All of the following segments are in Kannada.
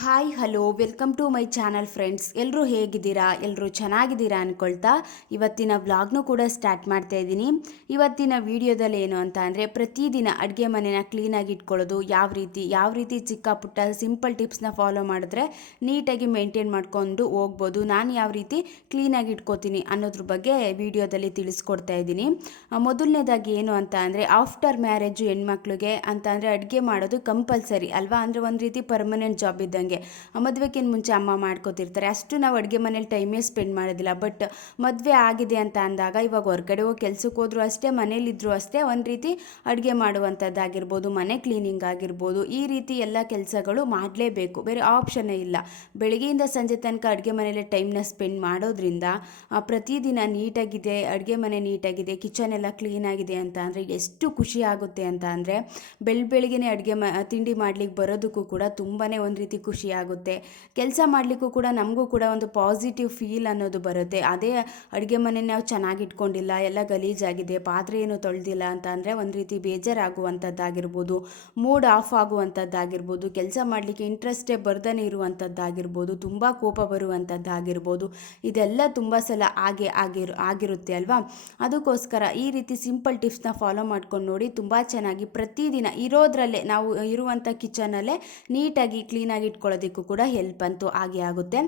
Hi hello welcome to my channel friends. ಎಲ್ಲರೂ ಹೇಗಿದ್ದೀರಾ? ಎಲ್ಲರೂ ಚೆನ್ನಾಗಿದ್ದೀರಾ ಅಂದ್ಕೊಳ್ತಾ ಇವತ್ತಿನ ವ್ಲಾಗ್ನೂ ಕೂಡ ಸ್ಟಾರ್ಟ್ ಮಾಡ್ತಾ ಇದ್ದೀನಿ. ಇವತ್ತಿನ ವಿಡಿಯೋದಲ್ಲಿ ಏನು ಅಂತ ಅಂದರೆ, ಪ್ರತಿದಿನ ಅಡುಗೆ ಮನೆನ ಕ್ಲೀನಾಗಿ ಇಟ್ಕೊಳ್ಳೋದು ಯಾವ ರೀತಿ ಚಿಕ್ಕ ಪುಟ್ಟ ಸಿಂಪಲ್ ಟಿಪ್ಸ್ನ ಫಾಲೋ ಮಾಡಿದ್ರೆ ನೀಟಾಗಿ ಮೇಂಟೈನ್ ಮಾಡ್ಕೊಂಡು ಹೋಗ್ಬೋದು, ನಾನು ಯಾವ ರೀತಿ ಕ್ಲೀನಾಗಿ ಇಟ್ಕೋತೀನಿ ಅನ್ನೋದ್ರ ಬಗ್ಗೆ ವಿಡಿಯೋದಲ್ಲಿ ತಿಳಿಸ್ಕೊಡ್ತಾ ಇದ್ದೀನಿ. ಮೊದಲನೇದಾಗಿ ಏನು ಅಂತ ಅಂದರೆ, ಆಫ್ಟರ್ ಮ್ಯಾರೇಜು ಹೆಣ್ಮಕ್ಳಿಗೆ ಅಂತ ಅಂದರೆ ಅಡುಗೆ ಮಾಡೋದು ಕಂಪಲ್ಸರಿ ಅಲ್ವಾ? ಅಂದರೆ ಒಂದು ರೀತಿ ಪರ್ಮನೆಂಟ್ ಜಾಬ್ ಇದ್ದಂಗೆ. ಮದುವೆಗಿಂತ ಮುಂಚೆ ಅಮ್ಮ ಮಾಡ್ಕೋತಿರ್ತಾರೆ, ಅಷ್ಟು ನಾವು ಅಡುಗೆ ಮನೇಲಿ ಟೈಮೇ ಸ್ಪೆಂಡ್ ಮಾಡೋದಿಲ್ಲ. ಬಟ್ ಮದುವೆ ಆಗಿದೆ ಅಂತ ಅಂದಾಗ ಇವಾಗ ಹೊರಗಡೆ ಹೋಗಿ ಕೆಲ್ಸಕ್ಕೆ ಹೋದ್ರೂ ಅಷ್ಟೇ, ಮನೇಲಿದ್ದರೂ ಅಷ್ಟೇ ಒಂದು ರೀತಿ ಅಡುಗೆ ಮಾಡುವಂಥದ್ದಾಗಿರ್ಬೋದು, ಮನೆ ಕ್ಲೀನಿಂಗ್ ಆಗಿರ್ಬೋದು, ಈ ರೀತಿ ಎಲ್ಲ ಕೆಲಸಗಳು ಮಾಡಲೇಬೇಕು, ಬೇರೆ ಆಪ್ಷನ್ನೇ ಇಲ್ಲ. ಬೆಳಗ್ಗೆಯಿಂದ ಸಂಜೆ ತನಕ ಅಡುಗೆ ಮನೇಲಿ ಟೈಮ್ನ ಸ್ಪೆಂಡ್ ಮಾಡೋದ್ರಿಂದ ಪ್ರತಿದಿನ ನೀಟಾಗಿದೆ, ಅಡುಗೆ ಮನೆ ನೀಟಾಗಿದೆ, ಕಿಚನ್ ಎಲ್ಲ ಕ್ಲೀನಾಗಿದೆ ಅಂತ ಅಂದರೆ ಎಷ್ಟು ಖುಷಿ ಆಗುತ್ತೆ ಅಂತ ಅಂದರೆ, ಬೆಳಗ್ಗೆನೇ ತಿಂಡಿ ಮಾಡ್ಲಿಕ್ಕೆ ಬರೋದಕ್ಕೂ ಕೂಡ ತುಂಬಾ ಒಂದು ರೀತಿ ಖುಷಿ ಆಗುತ್ತೆ. ಕೆಲಸ ಮಾಡಲಿಕ್ಕೂ ಕೂಡ ನಮಗೂ ಕೂಡ ಒಂದು ಪಾಸಿಟಿವ್ ಫೀಲ್ ಅನ್ನೋದು ಬರುತ್ತೆ. ಅದೇ ಅಡುಗೆ ಮನೆ ನಾವು ಚೆನ್ನಾಗಿ ಇಟ್ಕೊಂಡಿಲ್ಲ, ಎಲ್ಲ ಗಲೀಜಾಗಿದೆ, ಪಾತ್ರೆ ಏನು ತೊಳೆದಿಲ್ಲ ಅಂತ ಅಂದರೆ ಒಂದು ರೀತಿ ಬೇಜಾರಾಗುವಂಥದ್ದಾಗಿರ್ಬೋದು, ಮೂಡ್ ಆಫ್ ಆಗುವಂಥದ್ದಾಗಿರ್ಬೋದು, ಕೆಲಸ ಮಾಡಲಿಕ್ಕೆ ಇಂಟ್ರೆಸ್ಟೇ ಬರ್ದೇ ಇರುವಂಥದ್ದಾಗಿರ್ಬೋದು, ತುಂಬ ಕೋಪ ಬರುವಂಥದ್ದಾಗಿರ್ಬೋದು, ಇದೆಲ್ಲ ತುಂಬ ಸಲ ಆಗಿರುತ್ತೆ ಅಲ್ವಾ? ಅದಕ್ಕೋಸ್ಕರ ಈ ರೀತಿ ಸಿಂಪಲ್ ಟಿಪ್ಸ್ನ ಫಾಲೋ ಮಾಡ್ಕೊಂಡು ನೋಡಿ, ತುಂಬ ಚೆನ್ನಾಗಿ ಪ್ರತಿದಿನ ಇರೋದ್ರಲ್ಲೇ ನಾವು ಇರುವಂಥ ಕಿಚನಲ್ಲೇ ನೀಟಾಗಿ ಕ್ಲೀನಾಗಿ ಇಟ್ಕೊಳ್ಳೋದಕ್ಕೂ ಕೂಡ ಹೆಲ್ಪ್ ಅಂತೂ ಆಗುತ್ತೆ.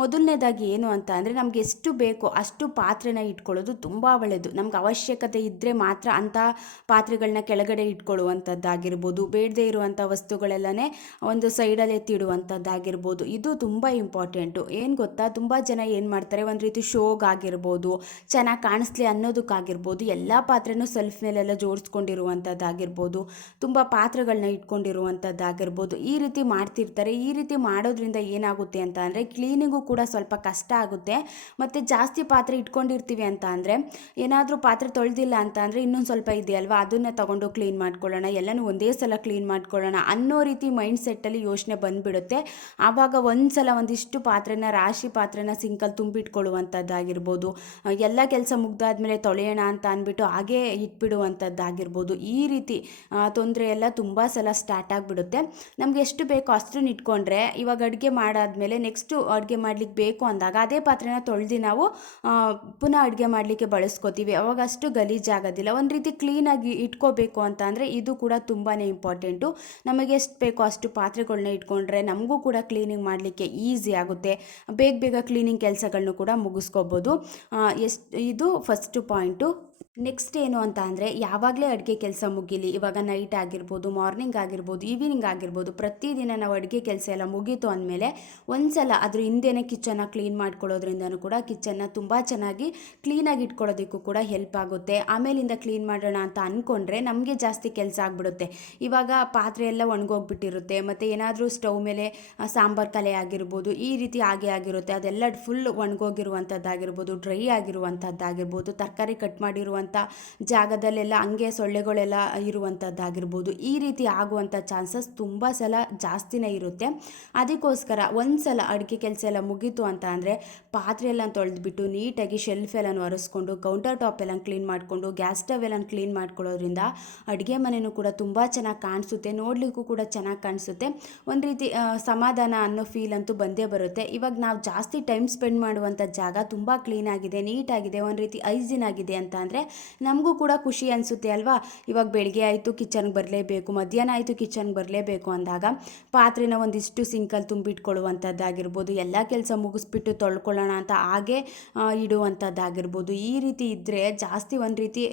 ಮೊದಲನೇದಾಗಿ ಏನು ಅಂತ ಅಂದರೆ, ನಮ್ಗೆ ಎಷ್ಟು ಬೇಕೋ ಅಷ್ಟು ಪಾತ್ರೆನ ಇಟ್ಕೊಳ್ಳೋದು ತುಂಬ ಒಳ್ಳೆಯದು. ನಮ್ಗೆ ಅವಶ್ಯಕತೆ ಇದ್ದರೆ ಮಾತ್ರ ಅಂಥ ಪಾತ್ರೆಗಳನ್ನ ಕೆಳಗಡೆ ಇಟ್ಕೊಳ್ಳುವಂಥದ್ದಾಗಿರ್ಬೋದು, ಬೇಡದೇ ಇರುವಂಥ ವಸ್ತುಗಳೆಲ್ಲನೇ ಒಂದು ಸೈಡಲ್ಲಿ ಎತ್ತಿಡುವಂಥದ್ದಾಗಿರ್ಬೋದು, ಇದು ತುಂಬ ಇಂಪಾರ್ಟೆಂಟು. ಏನು ಗೊತ್ತಾ, ತುಂಬ ಜನ ಏನು ಮಾಡ್ತಾರೆ, ಒಂದು ರೀತಿ ಶೋಗಾಗಿರ್ಬೋದು, ಚೆನ್ನಾಗಿ ಕಾಣಿಸ್ಲಿ ಅನ್ನೋದಕ್ಕಾಗಿರ್ಬೋದು, ಎಲ್ಲ ಪಾತ್ರೆನೂ ಸೆಲ್ಫ್ ಮೇಲೆಲ್ಲ ಜೋಡಿಸ್ಕೊಂಡಿರುವಂಥದ್ದಾಗಿರ್ಬೋದು, ತುಂಬ ಪಾತ್ರೆಗಳನ್ನ ಇಟ್ಕೊಂಡಿರುವಂಥದ್ದಾಗಿರ್ಬೋದು, ಈ ರೀತಿ ಮಾಡ್ತಿರ್ತಾರೆ. ಈ ರೀತಿ ಮಾಡೋದ್ರಿಂದ ಏನಾಗುತ್ತೆ ಅಂತ ಅಂದರೆ, ಕ್ಲೀನಿಂಗು ಕೂಡ ಸ್ವಲ್ಪ ಕಷ್ಟ ಆಗುತ್ತೆ. ಮತ್ತು ಜಾಸ್ತಿ ಪಾತ್ರೆ ಇಟ್ಕೊಂಡಿರ್ತೀವಿ ಅಂತ ಅಂದರೆ, ಏನಾದರೂ ಪಾತ್ರೆ ತೊಳೆದಿಲ್ಲ ಅಂತ ಅಂದರೆ ಇನ್ನೊಂದು ಸ್ವಲ್ಪ ಇದೆಯಲ್ವಾ, ಅದನ್ನು ತಗೊಂಡು ಕ್ಲೀನ್ ಮಾಡ್ಕೊಳ್ಳೋಣ, ಎಲ್ಲನೂ ಒಂದೇ ಸಲ ಕ್ಲೀನ್ ಮಾಡ್ಕೊಳ್ಳೋಣ ಅನ್ನೋ ರೀತಿ ಮೈಂಡ್ ಸೆಟ್ಟಲ್ಲಿ ಯೋಚನೆ ಬಂದುಬಿಡುತ್ತೆ. ಆವಾಗ ಒಂದಿಷ್ಟು ರಾಶಿ ಪಾತ್ರೆನ ಸಿಂಕಲ್ಲಿ ತುಂಬಿಟ್ಕೊಳ್ಳುವಂಥದ್ದಾಗಿರ್ಬೋದು, ಎಲ್ಲ ಕೆಲಸ ಮುಗ್ದಾದ್ಮೇಲೆ ತೊಳೆಯೋಣ ಅಂತ ಅಂದ್ಬಿಟ್ಟು ಹಾಗೇ ಇಟ್ಬಿಡುವಂಥದ್ದಾಗಿರ್ಬೋದು, ಈ ರೀತಿ ತೊಂದರೆ ಎಲ್ಲ ತುಂಬ ಸಲ ಸ್ಟಾರ್ಟ್ ಆಗಿಬಿಡುತ್ತೆ. ನಮ್ಗೆ ಎಷ್ಟು ಬೇಕೋ ಅಷ್ಟನ್ನು ಇಟ್ಕೊಂಡ್ರೆ, ಇವಾಗ ಅಡುಗೆ ಮಾಡಾದ್ಮೇಲೆ ನೆಕ್ಸ್ಟು ಅಡುಗೆ ಮಾಡ್ಲಿಕ್ಕೆ ಬೇಕು ಅಂದಾಗ ಅದೇ ಪಾತ್ರೆನ ತೊಳೆದು ನಾವು ಪುನಃ ಅಡುಗೆ ಮಾಡಲಿಕ್ಕೆ ಬಳಸ್ಕೋತೀವಿ. ಅವಾಗ ಅಷ್ಟು ಗಲೀಜಾಗೋದಿಲ್ಲ. ಒಂದು ರೀತಿ ಕ್ಲೀನಾಗಿ ಇಟ್ಕೋಬೇಕು ಅಂತ ಅಂದರೆ ಇದು ಕೂಡ ತುಂಬಾ ಇಂಪಾರ್ಟೆಂಟು. ನಮಗೆ ಎಷ್ಟು ಬೇಕೋ ಅಷ್ಟು ಪಾತ್ರೆಗಳನ್ನ ಇಟ್ಕೊಂಡ್ರೆ ನಮಗೂ ಕೂಡ ಕ್ಲೀನಿಂಗ್ ಮಾಡಲಿಕ್ಕೆ ಈಸಿ ಆಗುತ್ತೆ, ಬೇಗ ಕ್ಲೀನಿಂಗ್ ಕೆಲಸಗಳನ್ನೂ ಕೂಡ ಮುಗಿಸ್ಕೋಬೋದು. ಇದು ಫಸ್ಟು ಪಾಯಿಂಟು. ನೆಕ್ಸ್ಟ್ ಏನು ಅಂತ ಅಂದರೆ, ಯಾವಾಗಲೇ ಅಡುಗೆ ಕೆಲಸ ಮುಗೀಲಿ, ಇವಾಗ ನೈಟ್ ಆಗಿರ್ಬೋದು, ಮಾರ್ನಿಂಗ್ ಆಗಿರ್ಬೋದು, ಈವ್ನಿಂಗ್ ಆಗಿರ್ಬೋದು, ಪ್ರತಿದಿನ ನಾವು ಅಡುಗೆ ಕೆಲಸ ಎಲ್ಲ ಮುಗೀತು ಅಂದಮೇಲೆ ಒಂದ್ಸಲ ಅದ್ರ ಹಿಂದೆನೇ ಕಿಚನ್ನ ಕ್ಲೀನ್ ಮಾಡ್ಕೊಳ್ಳೋದ್ರಿಂದನೂ ಕೂಡ ಕಿಚನ್ನ ತುಂಬ ಚೆನ್ನಾಗಿ ಕ್ಲೀನಾಗಿ ಇಟ್ಕೊಳ್ಳೋದಕ್ಕೂ ಕೂಡ ಹೆಲ್ಪ್ ಆಗುತ್ತೆ. ಆಮೇಲಿಂದ ಕ್ಲೀನ್ ಮಾಡೋಣ ಅಂತ ಅಂದ್ಕೊಂಡ್ರೆ ನಮಗೆ ಜಾಸ್ತಿ ಕೆಲಸ ಆಗಿಬಿಡುತ್ತೆ. ಇವಾಗ ಪಾತ್ರೆ ಎಲ್ಲ ಒಣಗೋಗ್ಬಿಟ್ಟಿರುತ್ತೆ, ಮತ್ತು ಏನಾದರೂ ಸ್ಟವ್ ಮೇಲೆ ಸಾಂಬಾರು ಕಲೆ ಆಗಿರ್ಬೋದು, ಈ ರೀತಿ ಆಗಿರುತ್ತೆ, ಅದೆಲ್ಲ ಫುಲ್ ಒಣಗೋಗಿರುವಂಥದ್ದಾಗಿರ್ಬೋದು, ಡ್ರೈ ಆಗಿರುವಂಥದ್ದಾಗಿರ್ಬೋದು, ತರಕಾರಿ ಕಟ್ ಮಾಡಿರುವಂಥ ಜಾಗದಲ್ಲೆಲ್ಲ ಹಂಗೆ ಸೊಳ್ಳೆಗಳೆಲ್ಲ ಇರುವಂಥದ್ದಾಗಿರ್ಬೋದು, ಈ ರೀತಿ ಆಗುವಂಥ ಚಾನ್ಸಸ್ ತುಂಬ ಸಲ ಜಾಸ್ತಿನೇ ಇರುತ್ತೆ. ಅದಕ್ಕೋಸ್ಕರ ಒಂದ್ಸಲ ಅಡುಗೆ ಕೆಲಸ ಎಲ್ಲ ಮುಗೀತು ಅಂತ ಅಂದರೆ ಪಾತ್ರೆ ಎಲ್ಲ ತೊಳೆದ್ಬಿಟ್ಟು ನೀಟಾಗಿ ಶೆಲ್ಫ್ ಎಲ್ಲ ಒರೆಸ್ಕೊಂಡು, ಕೌಂಟರ್ ಟಾಪ್ ಎಲ್ಲ ಕ್ಲೀನ್ ಮಾಡಿಕೊಂಡು, ಗ್ಯಾಸ್ ಸ್ಟವ್ ಎಲ್ಲ ಕ್ಲೀನ್ ಮಾಡ್ಕೊಳ್ಳೋದ್ರಿಂದ ಅಡುಗೆ ಮನೆಯೂ ಕೂಡ ತುಂಬ ಚೆನ್ನಾಗಿ ಕಾಣಿಸುತ್ತೆ, ನೋಡಲಿಕ್ಕೂ ಕೂಡ ಚೆನ್ನಾಗಿ ಕಾಣಿಸುತ್ತೆ. ಒಂದು ರೀತಿ ಸಮಾಧಾನ ಅನ್ನೋ ಫೀಲ್ ಅಂತೂ ಬಂದೇ ಬರುತ್ತೆ. ಇವಾಗ ನಾವು ಜಾಸ್ತಿ ಟೈಮ್ ಸ್ಪೆಂಡ್ ಮಾಡುವಂಥ ಜಾಗ ತುಂಬ ಕ್ಲೀನಾಗಿದೆ, ನೀಟಾಗಿದೆ, ಒಂದು ರೀತಿ ಹೈಜೀನ್ ಆಗಿದೆ ಅಂತ ಅಂದರೆ ನಮಗೂ ಕೂಡ ಖುಷಿ ಅನಿಸುತ್ತೆ ಅಲ್ವಾ? ಇವಾಗ ಬೆಳಗ್ಗೆ ಆಯಿತು ಕಿಚನ್ಗೆ ಬರಲೇಬೇಕು, ಮಧ್ಯಾಹ್ನ ಆಯಿತು ಕಿಚನ್ಗೆ ಬರಲೇಬೇಕು ಅಂದಾಗ ಪಾತ್ರೆನ ಒಂದಿಷ್ಟು ಸಿಂಕಲ್ಲಿ ತುಂಬಿಟ್ಕೊಳ್ಳುವಂಥದ್ದಾಗಿರ್ಬೋದು, ಎಲ್ಲ ಕೆಲಸ ಮುಗಿಸ್ಬಿಟ್ಟು ತೊಳ್ಕೊಳ್ಳೋಣ ಅಂತ ಹಾಗೆ ಇಡುವಂಥದ್ದಾಗಿರ್ಬೋದು, ಈ ರೀತಿ ಇದ್ದರೆ ಜಾಸ್ತಿ ಒಂದು ರೀತಿ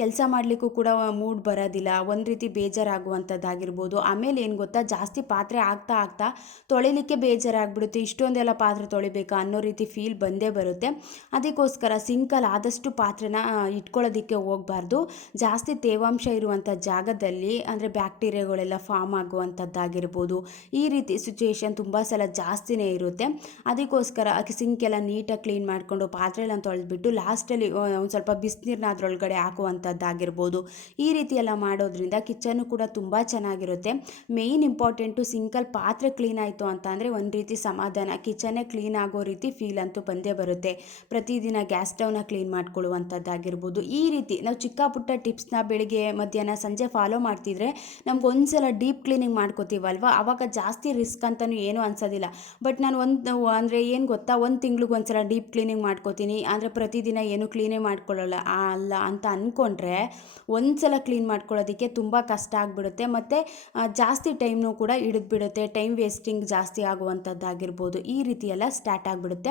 ಕೆಲಸ ಮಾಡಲಿಕ್ಕೂ ಕೂಡ ಮೂಡ್ ಬರೋದಿಲ್ಲ, ಒಂದು ರೀತಿ ಬೇಜಾರಾಗುವಂಥದ್ದಾಗಿರ್ಬೋದು. ಆಮೇಲೆ ಏನು ಗೊತ್ತಾ, ಜಾಸ್ತಿ ಪಾತ್ರೆ ಆಗ್ತಾ ತೊಳಿಲಿಕ್ಕೆ ಬೇಜಾರಾಗ್ಬಿಡುತ್ತೆ, ಇಷ್ಟೊಂದೆಲ್ಲ ಪಾತ್ರೆ ತೊಳಿಬೇಕಾ ಅನ್ನೋ ರೀತಿ ಫೀಲ್ ಬಂದೇ ಬರುತ್ತೆ. ಅದಕ್ಕೋಸ್ಕರ ಸಿಂಕಲ್ಲಿ ಆದಷ್ಟು ಪಾತ್ರೆನ ಇಟ್ಕೊಳ್ಳೋದಕ್ಕೆ ಹೋಗಬಾರ್ದು. ಜಾಸ್ತಿ ತೇವಾಂಶ ಇರುವಂಥ ಜಾಗದಲ್ಲಿ ಅಂದರೆ ಬ್ಯಾಕ್ಟೀರಿಯಾಗಳೆಲ್ಲ ಫಾರ್ಮ್ ಆಗುವಂಥದ್ದಾಗಿರ್ಬೋದು, ಈ ರೀತಿ ಸಿಚುಯೇಷನ್ ತುಂಬ ಸಲ ಜಾಸ್ತಿನೇ ಇರುತ್ತೆ. ಅದಕ್ಕೋಸ್ಕರ ಸಿಂಕೆಲ್ಲ ನೀಟಾಗಿ ಕ್ಲೀನ್ ಮಾಡಿಕೊಂಡು ಪಾತ್ರೆ ಎಲ್ಲ ತೊಳೆದ್ಬಿಟ್ಟು ಲಾಸ್ಟಲ್ಲಿ ಒಂದು ಸ್ವಲ್ಪ ಬಿಸಿನೀರನ್ನ ಅದರೊಳಗಡೆ ಹಾಕುವಂಥದ್ದಾಗಿರ್ಬೋದು, ಈ ರೀತಿ ಎಲ್ಲ ಮಾಡೋದ್ರಿಂದ ಕಿಚನ್ನು ಕೂಡ ತುಂಬ ಚೆನ್ನಾಗಿರುತ್ತೆ. ಮೇಯ್ನ್ ಇಂಪಾರ್ಟೆಂಟು, ಸಿಂಕಲ್ಲಿ ಪಾತ್ರೆ ಕ್ಲೀನ್ ಆಯಿತು ಅಂತ ಅಂದರೆ ಒಂದು ರೀತಿ ಸಮಾಧಾನ, ಕಿಚನ್ನೇ ಕ್ಲೀನ್ ಆಗೋ ರೀತಿ ಫೀಲ್ ಅಂತೂ ಬಂದೇ ಬರುತ್ತೆ. ಪ್ರತಿದಿನ ಗ್ಯಾಸ್ ಸ್ಟವ್ನ ಕ್ಲೀನ್ ಮಾಡ್ಕೊಳ್ಳುವಂಥದ್ದಾಗಿರ್ಬೋದು, ಆಗಿರ್ಬೋದು. ಈ ರೀತಿ ನಾವು ಚಿಕ್ಕ ಪುಟ್ಟ ಟಿಪ್ಸ್ನ ಬೆಳಿಗ್ಗೆ ಮಧ್ಯಾಹ್ನ ಸಂಜೆ ಫಾಲೋ ಮಾಡ್ತಿದ್ರೆ ನಮ್ಗೊಂದ್ಸಲ ಡೀಪ್ ಕ್ಲೀನಿಂಗ್ ಮಾಡ್ಕೋತೀವಲ್ವ, ಆವಾಗ ಜಾಸ್ತಿ ರಿಸ್ಕ್ ಅಂತಲೂ ಏನೂ ಅನ್ಸೋದಿಲ್ಲ. ಬಟ್ ನಾನು ಅಂದರೆ ಏನು ಗೊತ್ತಾ, ಒಂದು ತಿಂಗ್ಳಿಗೆ ಒಂದ್ಸಲ ಡೀಪ್ ಕ್ಲೀನಿಂಗ್ ಮಾಡ್ಕೋತೀನಿ, ಅಂದರೆ ಪ್ರತಿದಿನ ಏನು ಕ್ಲೀನೇ ಮಾಡ್ಕೊಳ್ಳಲ್ಲ ಅಲ್ಲ ಅಂತ ಅಂದ್ಕೊಂಡ್ರೆ ಒಂದ್ಸಲ ಕ್ಲೀನ್ ಮಾಡ್ಕೊಳ್ಳೋದಕ್ಕೆ ತುಂಬ ಕಷ್ಟ ಆಗಿಬಿಡುತ್ತೆ. ಮತ್ತು ಜಾಸ್ತಿ ಟೈಮ್ನೂ ಕೂಡ ಹಿಡಿದ್ಬಿಡುತ್ತೆ, ಟೈಮ್ ವೇಸ್ಟಿಂಗ್ ಜಾಸ್ತಿ ಆಗುವಂಥದ್ದಾಗಿರ್ಬೋದು. ಈ ರೀತಿ ಎಲ್ಲ ಸ್ಟಾರ್ಟ್ ಆಗಿಬಿಡುತ್ತೆ.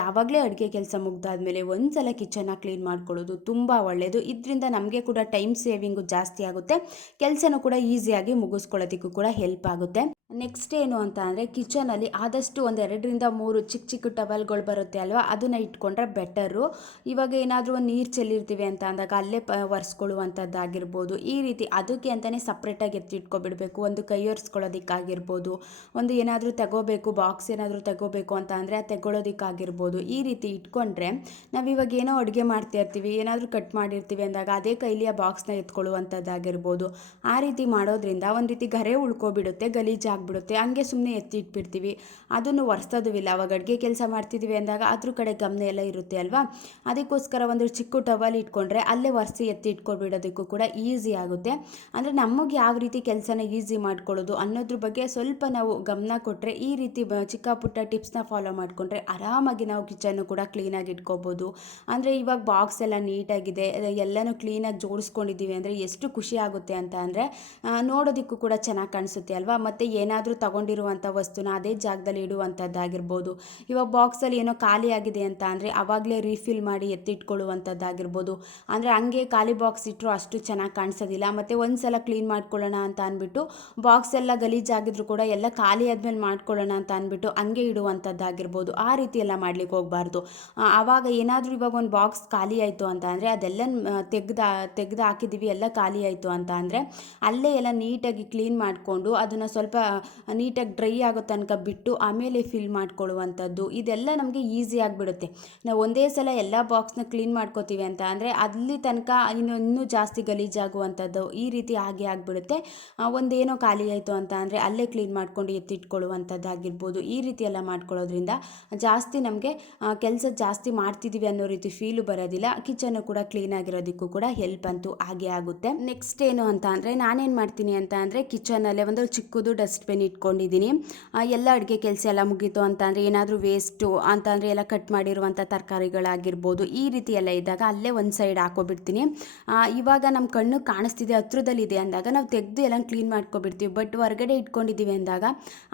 ಯಾವಾಗಲೇ ಅಡುಗೆ ಕೆಲಸ ಮುಗ್ದಾದ್ಮೇಲೆ ಒಂದ್ಸಲ ಕಿಚನ್ನ ಕ್ಲೀನ್ ಮಾಡ್ಕೊಳ್ಳೋದು ತುಂಬ ಒಳ್ಳೆಯದು. ಇದರಿಂದ ನಮಗೆ ಕೂಡ ಟೈಮ್ ಸೇವಿಂಗು ಜಾಸ್ತಿ ಆಗುತ್ತೆ, ಕೆಲಸನೂ ಕೂಡ ಈಸಿಯಾಗಿ ಮುಗಿಸ್ಕೊಳ್ಳೋದಕ್ಕೂ ಕೂಡ ಹೆಲ್ಪ್ ಆಗುತ್ತೆ. ನೆಕ್ಸ್ಟ್ ಏನು ಅಂತ ಅಂದರೆ ಕಿಚನಲ್ಲಿ ಆದಷ್ಟು ಒಂದು 2-3 ಚಿಕ್ಕ ಚಿಕ್ಕ ಟವಲ್ಗಳು ಬರುತ್ತೆ ಅಲ್ವಾ, ಅದನ್ನು ಇಟ್ಕೊಂಡ್ರೆ ಬೆಟರು. ಇವಾಗ ಏನಾದರೂ ಒಂದು ನೀರು ಚೆಲ್ಲಿರ್ತೀವಿ ಅಂತ ಅಂದಾಗ ಅಲ್ಲೇ ಒರೆಸ್ಕೊಳ್ಳುವಂಥದ್ದಾಗಿರ್ಬೋದು. ಈ ರೀತಿ ಅದಕ್ಕೆ ಅಂತಲೇ ಸಪ್ರೇಟಾಗಿ ಎತ್ತಿಟ್ಕೊಬಿಡಬೇಕು. ಒಂದು ಕೈ ಒರೆಸ್ಕೊಳ್ಳೋದಕ್ಕಾಗಿರ್ಬೋದು, ಒಂದು ಏನಾದರೂ ತಗೋಬೇಕು, ಬಾಕ್ಸ್ ಏನಾದರೂ ತಗೋಬೇಕು ಅಂತ ಅಂದರೆ ಅದು ತಗೊಳ್ಳೋದಕ್ಕಾಗಿರ್ಬೋದು. ಈ ರೀತಿ ಇಟ್ಕೊಂಡ್ರೆ ನಾವಿವಾಗ ಏನೋ ಅಡುಗೆ ಮಾಡ್ತಾ ಇರ್ತೀವಿ, ಏನಾದರೂ ಕಟ್ ಮಾಡಿರ್ತೀವಿ ಅಂದಾಗ ಅದೇ ಕೈಲಿ ಆ ಬಾಕ್ಸ್ನ ಎತ್ಕೊಳ್ಳುವಂಥದ್ದಾಗಿರ್ಬೋದು. ಆ ರೀತಿ ಮಾಡೋದ್ರಿಂದ ಒಂದು ರೀತಿ ಗರೆ ಉಳ್ಕೊಬಿಡುತ್ತೆ, ಗಲೀಜಾಗ್ಬಿಡುತ್ತೆ. ಹಂಗೆ ಸುಮ್ಮನೆ ಎತ್ತಿ ಇಟ್ಬಿಡ್ತೀವಿ, ಅದನ್ನು ಒರೆಸೋದು ಇಲ್ಲ. ಅವಾಗ ಅಡುಗೆ ಕೆಲಸ ಮಾಡ್ತಿದ್ದೀವಿ ಅಂದಾಗ ಅದ್ರ ಕಡೆ ಗಮನ ಎಲ್ಲ ಇರುತ್ತೆ ಅಲ್ವಾ. ಅದಕ್ಕೋಸ್ಕರ ಒಂದು ಚಿಕ್ಕ ಟವಲ್ ಇಟ್ಕೊಂಡ್ರೆ ಅಲ್ಲೇ ಒರೆಸಿ ಎತ್ತಿ ಇಟ್ಕೊಬಿಡೋದಕ್ಕೂ ಕೂಡ ಈಸಿ ಆಗುತ್ತೆ. ಅಂದರೆ ನಮಗೆ ಯಾವ ರೀತಿ ಕೆಲಸನ ಈಸಿ ಮಾಡ್ಕೊಳ್ಳೋದು ಅನ್ನೋದ್ರ ಬಗ್ಗೆ ಸ್ವಲ್ಪ ನಾವು ಗಮನ ಕೊಟ್ಟರೆ, ಈ ರೀತಿ ಚಿಕ್ಕ ಪುಟ್ಟ ಟಿಪ್ಸ್ನ ಫಾಲೋ ಮಾಡಿಕೊಂಡ್ರೆ ಆರಾಮಾಗಿ ನಾವು ಕಿಚನ್ನು ಕೂಡ ಕ್ಲೀನಾಗಿ ಇಟ್ಕೋಬೋದು. ಅಂದರೆ ಇವಾಗ ಬಾಕ್ಸ್ ಎಲ್ಲ ನೀಟಾಗಿದೆ, ಎಲ್ಲನೂ ಕ್ಲೀನಾಗಿ ಜೋಡಿಸ್ಕೊಂಡಿದ್ದೀವಿ ಅಂದರೆ ಎಷ್ಟು ಖುಷಿ ಆಗುತ್ತೆ ಅಂತ ಅಂದರೆ ನೋಡೋದಕ್ಕೂ ಕೂಡ ಚೆನ್ನಾಗಿ ಕಾಣಿಸುತ್ತೆ ಅಲ್ವಾ. ಮತ್ತು ಏನಾದರೂ ತಗೊಂಡಿರುವಂಥ ವಸ್ತುನ ಅದೇ ಜಾಗದಲ್ಲಿ ಇಡುವಂಥದ್ದಾಗಿರ್ಬೋದು. ಇವಾಗ ಬಾಕ್ಸಲ್ಲಿ ಏನೋ ಖಾಲಿ ಆಗಿದೆ ಅಂತ ಅಂದರೆ ಆವಾಗಲೇ ರೀಫಿಲ್ ಮಾಡಿ ಎತ್ತಿಟ್ಕೊಳ್ಳುವಂಥದ್ದಾಗಿರ್ಬೋದು. ಅಂದರೆ ಹಂಗೆ ಖಾಲಿ ಬಾಕ್ಸ್ ಇಟ್ಟರು ಅಷ್ಟು ಚೆನ್ನಾಗಿ ಕಾಣಿಸೋದಿಲ್ಲ. ಮತ್ತು ಒಂದು ಸಲ ಕ್ಲೀನ್ ಮಾಡ್ಕೊಳ್ಳೋಣ ಅಂತ ಅಂದ್ಬಿಟ್ಟು ಬಾಕ್ಸ್ ಎಲ್ಲ ಗಲೀಜಾಗಿದ್ರು ಕೂಡ ಎಲ್ಲ ಖಾಲಿ ಆದಮೇಲೆ ಮಾಡ್ಕೊಳ್ಳೋಣ ಅಂತ ಅಂದ್ಬಿಟ್ಟು ಹಂಗೆ ಇಡುವಂಥದ್ದಾಗಿರ್ಬೋದು. ಆ ರೀತಿ ಎಲ್ಲ ಮಾಡ್ಲಿಕ್ಕೆ ಹೋಗಬಾರ್ದು. ಆವಾಗ ಏನಾದರೂ ಇವಾಗ ಒಂದು ಬಾಕ್ಸ್ ಖಾಲಿ ಆಯಿತು ಅಂತ ಅಂದರೆ ಅದೆಲ್ಲ ತೆಗೆದು ಹಾಕಿದ್ದೀವಿ, ಎಲ್ಲ ಖಾಲಿ ಆಯಿತು ಅಂತ ಅಂದರೆ ಅಲ್ಲೇ ಎಲ್ಲ ನೀಟಾಗಿ ಕ್ಲೀನ್ ಮಾಡಿಕೊಂಡು ಅದನ್ನು ಸ್ವಲ್ಪ ನೀಟಾಗಿ ಡ್ರೈ ಆಗೋ ತನಕ ಬಿಟ್ಟು ಆಮೇಲೆ ಫಿಲ್ ಮಾಡ್ಕೊಳ್ಳುವಂಥದ್ದು. ಇದೆಲ್ಲ ನಮಗೆ ಈಸಿ ಆಗಿಬಿಡುತ್ತೆ. ನಾವು ಒಂದೇ ಸಲ ಎಲ್ಲ ಬಾಕ್ಸ್ನ ಕ್ಲೀನ್ ಮಾಡ್ಕೋತೀವಿ ಅಂತ ಅಂದರೆ ಅಲ್ಲಿ ತನಕ ಇನ್ನೂ ಜಾಸ್ತಿ ಗಲೀಜಾಗುವಂಥದ್ದು ಈ ರೀತಿ ಆಗಿಬಿಡುತ್ತೆ. ಒಂದೇನೋ ಖಾಲಿ ಆಯಿತು ಅಂತ ಅಂದರೆ ಅಲ್ಲೇ ಕ್ಲೀನ್ ಮಾಡ್ಕೊಂಡು ಎತ್ತಿಟ್ಕೊಳ್ಳುವಂಥದ್ದಾಗಿರ್ಬೋದು. ಈ ರೀತಿ ಎಲ್ಲ ಮಾಡ್ಕೊಳ್ಳೋದ್ರಿಂದ ಜಾಸ್ತಿ ನಮಗೆ ಕೆಲಸ ಜಾಸ್ತಿ ಮಾಡ್ತಿದ್ದೀವಿ ಅನ್ನೋ ರೀತಿ ಫೀಲು ಬರೋದಿಲ್ಲ. ಕಿಚನ್ನು ಕೂಡ ಕ್ಲೀನಾಗಿರೋದಕ್ಕೂ ಕೂಡ ಹೆಲ್ಪ್ ಅಂತೂ ಆಗೇ ಆಗುತ್ತೆ. ನೆಕ್ಸ್ಟ್ ಏನು ಅಂತ ಅಂದರೆ ನಾನೇನು ಮಾಡ್ತೀನಿ ಅಂತ ಅಂದರೆ ಕಿಚನಲ್ಲೇ ಒಂದು ಚಿಕ್ಕದು ಡಸ್ಟ್ಬಿನ್ ಇಟ್ಕೊಂಡಿದ್ದೀನಿ. ಎಲ್ಲ ಅಡುಗೆ ಕೆಲಸ ಎಲ್ಲ ಮುಗೀತು ಅಂತ ಅಂದರೆ ಏನಾದರೂ ವೇಸ್ಟು ಅಂತ ಅಂದರೆ ಎಲ್ಲ ಕಟ್ ಮಾಡಿರುವಂಥ ತರಕಾರಿಗಳಾಗಿರ್ಬೋದು, ಈ ರೀತಿ ಎಲ್ಲ ಇದ್ದಾಗ ಅಲ್ಲೇ ಒಂದು ಸೈಡ್ ಹಾಕೋಬಿಡ್ತೀನಿ. ಇವಾಗ ನಮ್ಮ ಕಣ್ಣು ಕಾಣಿಸ್ತಿದೆ, ಹತ್ರದಲ್ಲಿದೆ ಅಂದಾಗ ನಾವು ತೆಗೆದು ಎಲ್ಲ ಕ್ಲೀನ್ ಮಾಡ್ಕೊಬಿಡ್ತೀವಿ. ಬಟ್ ಹೊರಗಡೆ ಇಟ್ಕೊಂಡಿದ್ದೀವಿ ಅಂದಾಗ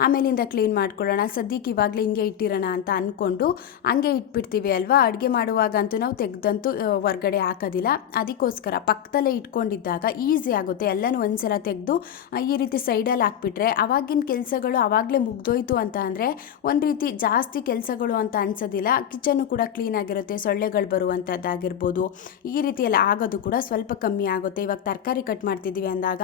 ಆಮೇಲಿಂದ ಕ್ಲೀನ್ ಮಾಡ್ಕೊಳ್ಳೋಣ, ಸದ್ಯಕ್ಕೆ ಇವಾಗಲೇ ಹಿಂಗೆ ಇಟ್ಟಿರೋಣ ಅಂತ ಅಂದ್ಕೊಂಡು ಹಂಗೆ ಇಟ್ಬಿಡ್ತೀವಿ ಅಲ್ವಾ. ಅಡುಗೆ ಮಾಡುವಾಗಂತೂ ನಾವು ತೆಗೆದಂತೂ ಹೊರಗಡೆ ಹಾಕೋದಿಲ್ಲ. ಅದಕ್ಕೋಸ್ಕರ ಪಕ್ಕದಲ್ಲೇ ಇಟ್ಕೊಂಡಿದ್ದಾಗ ಈಸಿ ಆಗುತ್ತೆ. ಎಲ್ಲನೂ ಒಂದ್ಸಲ ತೆಗೆದು ಈ ರೀತಿ ಸೈಡಲ್ಲಿ ಹಾಕ್ಬಿಟ್ರೆ ಆವಾಗಿನ ಕೆಲಸಗಳು ಆವಾಗಲೇ ಮುಗ್ದೋಯ್ತು ಅಂತ ಅಂದರೆ ಒಂದು ರೀತಿ ಜಾಸ್ತಿ ಕೆಲಸಗಳು ಅಂತ ಅನ್ಸೋದಿಲ್ಲ. ಕಿಚನ್ನು ಕೂಡ ಕ್ಲೀನಾಗಿರುತ್ತೆ, ಸೊಳ್ಳೆಗಳು ಬರುವಂಥದ್ದಾಗಿರ್ಬೋದು, ಈ ರೀತಿ ಎಲ್ಲ ಆಗೋದು ಕೂಡ ಸ್ವಲ್ಪ ಕಮ್ಮಿ ಆಗುತ್ತೆ. ಇವಾಗ ತರಕಾರಿ ಕಟ್ ಮಾಡ್ತಿದ್ದೀವಿ ಅಂದಾಗ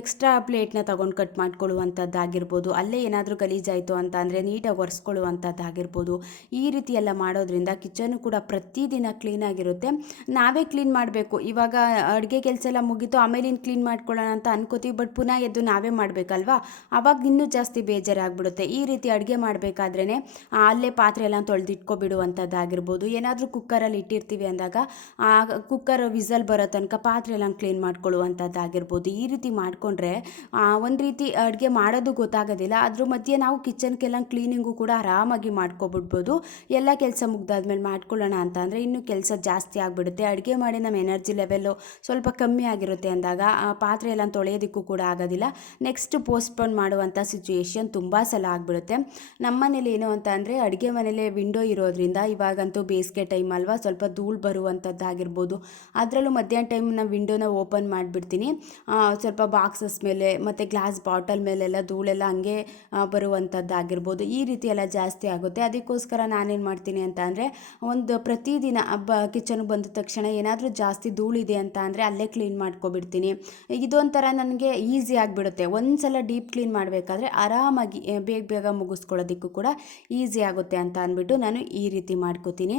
ಎಕ್ಸ್ಟ್ರಾ ಪ್ಲೇಟ್ನ ತೊಗೊಂಡು ಕಟ್ ಮಾಡ್ಕೊಳ್ಳುವಂಥದ್ದಾಗಿರ್ಬೋದು, ಅಲ್ಲೇ ಏನಾದರೂ ಗಲೀಜಾಯಿತು ಅಂತ ಅಂದರೆ ನೀಟಾಗಿ ಒರೆಸ್ಕೊಳ್ಳುವಂಥದ್ದಾಗಿರ್ಬೋದು. ಈ ರೀತಿ ಎಲ್ಲ ಮಾಡೋದ್ರಿಂದ ಕಿಚನ್ನು ಕೂಡ ಪ್ರತಿದಿನ ಕ್ಲೀನಾಗಿರುತ್ತೆ. ನಾವೇ ಕ್ಲೀನ್ ಮಾಡಬೇಕು. ಇವಾಗ ಅಡುಗೆ ಕೆಲಸ ಎಲ್ಲ ಮುಗೀತು ಆಮೇಲಿನ ಕ್ಲೀನ್ ಮಾಡ್ಕೊಳ್ಳೋಣ ಅಂತ ಅನ್ಕೋತೀವಿ, ಬಟ್ ಪುನಃ ಎದ್ದು ನಾವೇ ಮಾಡಬೇಕಲ್ವಾ, ಆವಾಗ ಇನ್ನೂ ಜಾಸ್ತಿ ಬೇಜಾರಾಗ್ಬಿಡುತ್ತೆ. ಈ ರೀತಿ ಅಡುಗೆ ಮಾಡಬೇಕಾದ್ರೇ ಅಲ್ಲೇ ಪಾತ್ರೆ ಎಲ್ಲ ತೊಳೆದಿಟ್ಕೊಬಿಡುವಂಥದ್ದಾಗಿರ್ಬೋದು. ಏನಾದರೂ ಕುಕ್ಕರಲ್ಲಿ ಇಟ್ಟಿರ್ತೀವಿ ಅಂದಾಗ ಕುಕ್ಕರ್ ವಿಸಲ್ ಬರೋ ತನಕ ಪಾತ್ರೆ ಎಲ್ಲ ಕ್ಲೀನ್ ಮಾಡ್ಕೊಳ್ಳುವಂಥದ್ದಾಗಿರ್ಬೋದು. ಈ ರೀತಿ ಮಾಡಿಕೊಂಡ್ರೆ ಒಂದು ರೀತಿ ಅಡುಗೆ ಮಾಡೋದು ಗೊತ್ತಾಗೋದಿಲ್ಲ. ಅದ್ರ ಮಧ್ಯೆ ನಾವು ಕಿಚನ್ಗೆಲ್ಲ ಕ್ಲೀನಿಂಗು ಕೂಡ ಆರಾಮಾಗಿ ಮಾಡ್ಕೊಬಿಡ್ಬೋದು. ಎಲ್ಲ ಕೆಲಸ ಮುಗ್ದಾದ್ಮೇಲೆ ಮಾಡ್ಕೊಳ್ಳೋಣ ಅಂತ ಅಂದರೆ ಇನ್ನೂ ಕೆಲಸ ಜಾಸ್ತಿ ಆಗಿಬಿಡುತ್ತೆ. ಅಡುಗೆ ಮಾಡಿ ನಮ್ಮ ಎನರ್ಜಿ ಲೆವೆಲ್ಲು ಸ್ವಲ್ಪ ಕಮ್ಮಿ ಆಗಿರುತ್ತೆ ಅಂದಾಗ ಪಾತ್ರೆ ಎಲ್ಲ ತೊಳೆಯೋದಕ್ಕೂ ಕೂಡ ಆಗೋದಿಲ್ಲ. ನೆಕ್ಸ್ಟ್ ಪೋಸ್ಟ್ಪೋನ್ ಮಾಡುವಂಥ ಸಿಚುಯೇಷನ್ ತುಂಬ ಸಲ ಆಗಿಬಿಡುತ್ತೆ. ನಮ್ಮ ಮನೇಲಿ ಏನು ಅಂತ ಅಂದರೆ ಅಡುಗೆ ಮನೇಲಿ ವಿಂಡೋ ಇರೋದ್ರಿಂದ ಇವಾಗಂತೂ ಬೇಸಿಗೆ ಟೈಮ್ ಅಲ್ವಾ, ಸ್ವಲ್ಪ ಧೂಳು ಬರುವಂಥದ್ದಾಗಿರ್ಬೋದು. ಅದರಲ್ಲೂ ಮಧ್ಯಾಹ್ನ ಟೈಮ್ ನಾನು ವಿಂಡೋನ ಓಪನ್ ಮಾಡಿಬಿಡ್ತೀನಿ. ಸ್ವಲ್ಪ ಬಾಕ್ಸಸ್ ಮೇಲೆ ಮತ್ತು ಗ್ಲಾಸ್ ಬಾಟಲ್ ಮೇಲೆಲ್ಲ ಧೂಳೆಲ್ಲ ಹಂಗೆ ಬರುವಂಥದ್ದಾಗಿರ್ಬೋದು. ಈ ರೀತಿ ಎಲ್ಲ ಜಾಸ್ತಿ ಆಗುತ್ತೆ. ಅದಕ್ಕೋಸ್ಕರ ನಾನೇನು ಮಾಡ್ತೀನಿ ಅಂತ ಅಂದರೆ ಒಂದು ಪ್ರತಿದಿನ ಕಿಚನ್ಗೆ ಬಂದ ತಕ್ಷಣ ಏನಾದರೂ ಜಾಸ್ತಿ ಧೂಳಿದೆ ಅಂತ ಅಂದರೆ ಅಲ್ಲೇ ಕ್ಲೀನ್ ಮಾಡ್ಕೊಬಿಡ್ತೀನಿ. ಇದೊಂಥರ ನನಗೆ ಈಸಿ ಆಗಿಬಿಡುತ್ತೆ. ಒಂದು ಸಲ ಡೀಪ್ ಕ್ಲೀನ್ ಮಾಡಬೇಕಾದ್ರೆ ಆರಾಮಾಗಿ ಬೇಗ ಮುಗಿಸ್ಕೊಳ್ಳೋದಕ್ಕೂ ಕೂಡ ಈಸಿ ಆಗುತ್ತೆ ಅಂತ ಅಂದ್ಬಿಟ್ಟು ನಾನು ಈ ರೀತಿ ಮಾಡ್ಕೋತೀನಿ.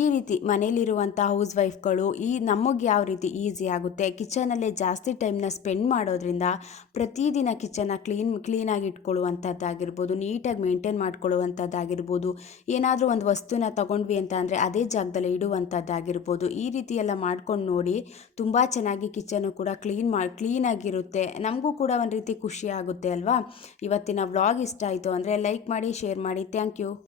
ಈ ರೀತಿ ಮನೇಲಿರುವಂಥ ಹೌಸ್ ವೈಫ್ಗಳು ನಮಗೆ ಯಾವ ರೀತಿ ಈಸಿ ಆಗುತ್ತೆ, ಕಿಚನಲ್ಲೇ ಜಾಸ್ತಿ ಟೈಮ್ನ ಸ್ಪೆಂಡ್ ಮಾಡೋದ್ರಿಂದ ಪ್ರತಿದಿನ ಕಿಚನ್ನ ಕ್ಲೀನಾಗಿ ಇಟ್ಕೊಳ್ಳುವಂಥದ್ದಾಗಿರ್ಬೋದು, ನೀಟಾಗಿ ಮೇಂಟೈನ್ ಮಾಡ್ಕೊಳ್ಳುವಂಥದ್ದಾಗಿರ್ಬೋದು, ಏನಾದರೂ ಒಂದು ವಸ್ತುನ ತೊಗೊಂಡ್ವಿ ಅಂತ ಅಂದರೆ ಅದೇ ಜಾಗದಲ್ಲಿ ಇಡುವಂಥದ್ದಾಗಿರ್ಬೋದು. ಈ ರೀತಿ ಎಲ್ಲ ಮಾಡ್ಕೊಂಡು ನೋಡಿ. ತುಂಬ ಚೆನ್ನಾಗಿ ಕಿಚನ್ನು ಕೂಡ ಕ್ಲೀನಾಗಿರುತ್ತೆ. ನಮಗೂ ಕೂಡ ಒಂದು ರೀತಿ ಖುಷಿ ಆಗುತ್ತೆ ಅಲ್ವಾ. ಇವತ್ತಿನ ವ್ಲಾಗ್ ಇಷ್ಟ ಆಯಿತು ಅಂದರೆ ಲೈಕ್ ಮಾಡಿ, ಶೇರ್ ಮಾಡಿ. Thank you.